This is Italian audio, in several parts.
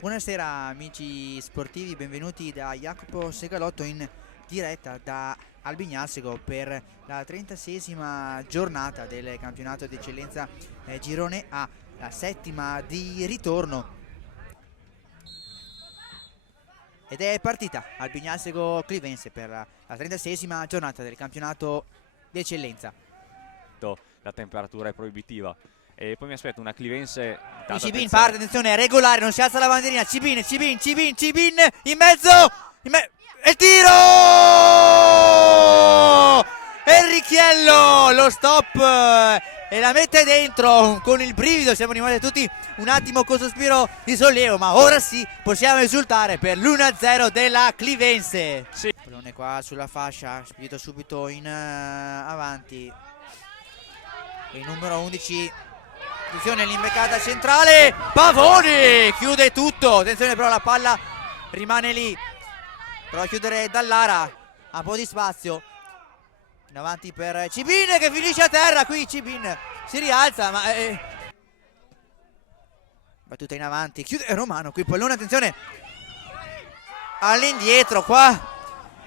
Buonasera amici sportivi, benvenuti da Jacopo Segalotto in diretta da Albignasego per la 36esima giornata del campionato d'eccellenza Girone A, la settima di ritorno. Ed è partita Albignasego-Clivense per la 36esima giornata del campionato d'eccellenza. La temperatura è proibitiva e poi mi aspetto una Clivense. Cibin parte, attenzione, è regolare, non si alza la bandierina. Cibin in mezzo, e il tiro! Enrichiello, lo stop e la mette dentro con il brivido. Siamo rimasti tutti un attimo con sospiro di sollievo, ma ora sì possiamo esultare per l'1-0 della Clivense. Sì. Pallone qua sulla fascia, spedito subito in avanti. Il numero 11, attenzione, l'imbeccata centrale, Pavoni chiude tutto. Attenzione però, la palla rimane lì, prova a chiudere Dallara, ha un po' di spazio in avanti per Cibin che finisce a terra. Qui Cibin si rialza, ma battuta in avanti, chiude Romano, qui pallone, attenzione all'indietro. Qua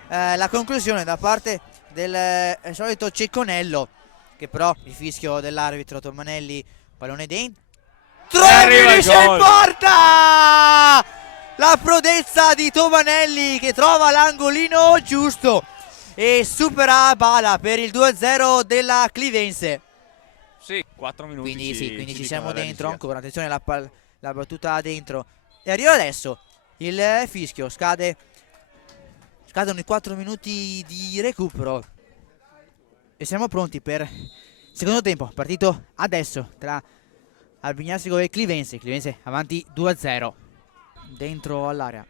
la conclusione da parte del solito Cecconello, che però il fischio dell'arbitro Tomanelli, pallone dentro e finisce in porta! La prodezza di Tomanelli che trova l'angolino giusto e supera Bala per il 2-0 della Clivense. Sì, 4 minuti. Quindi ci siamo dentro ancora. Attenzione, la battuta dentro. E arriva adesso il fischio, scadono i 4 minuti di recupero. E siamo pronti per il secondo tempo, partito adesso tra Albignasego e Clivense. Clivense avanti 2-0. Dentro all'area.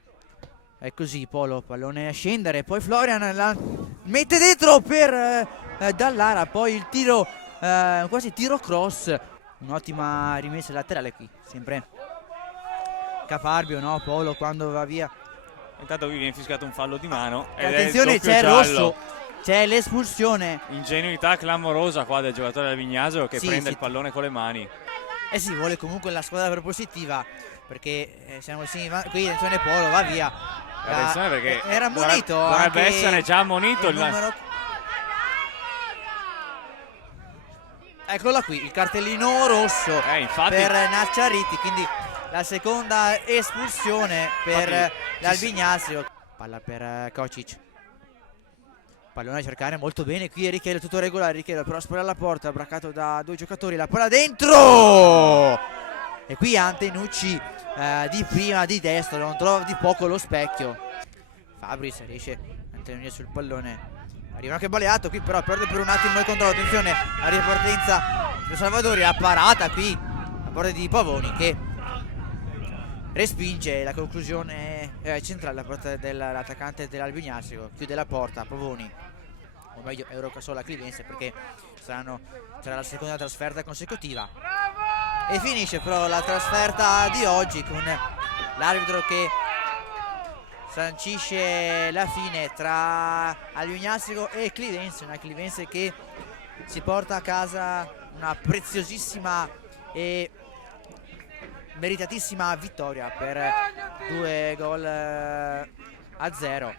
È così, Polo, pallone a scendere, poi Florian la mette dentro per Dallara, poi il tiro, quasi tiro cross. Un'ottima rimessa laterale qui, sempre caparbio, no? Polo quando va via. Intanto qui viene fischiato un fallo di mano. Attenzione, c'è rosso, c'è l'espulsione. Ingenuità clamorosa qua del giocatore del Albignasego che prende il pallone con le mani. E si vuole comunque la squadra propositiva, perché siamo qui, attenzione, Polo va via. Attenzione perché era ammonito, dovrebbe essere già ammonito il numero. Eccola qui, il cartellino rosso per Nacciariti, quindi la seconda espulsione per l'Albignasego. Palla per Kocic, pallone a cercare molto bene qui Enrichele, tutto regolare. Enrichele però spara alla porta, braccato da due giocatori, la palla dentro e qui Antenucci di prima di destra non trova di poco lo specchio. Fabris riesce a intervenire sul pallone, arriva anche Baleato qui, però perde per un attimo il controllo. Attenzione, la ripartenza di Salvadori, la parata qui a parte di Pavoni che respinge. La conclusione centrale da parte dell'attaccante dell'Albignasego, chiude la porta Pavoni, o meglio Eurocasola Clivense, perché sarà la seconda trasferta consecutiva. E finisce però la trasferta di oggi con l'arbitro che sancisce la fine tra Albignasego e Clivense, una Clivense che si porta a casa una preziosissima e meritatissima vittoria per 2-0.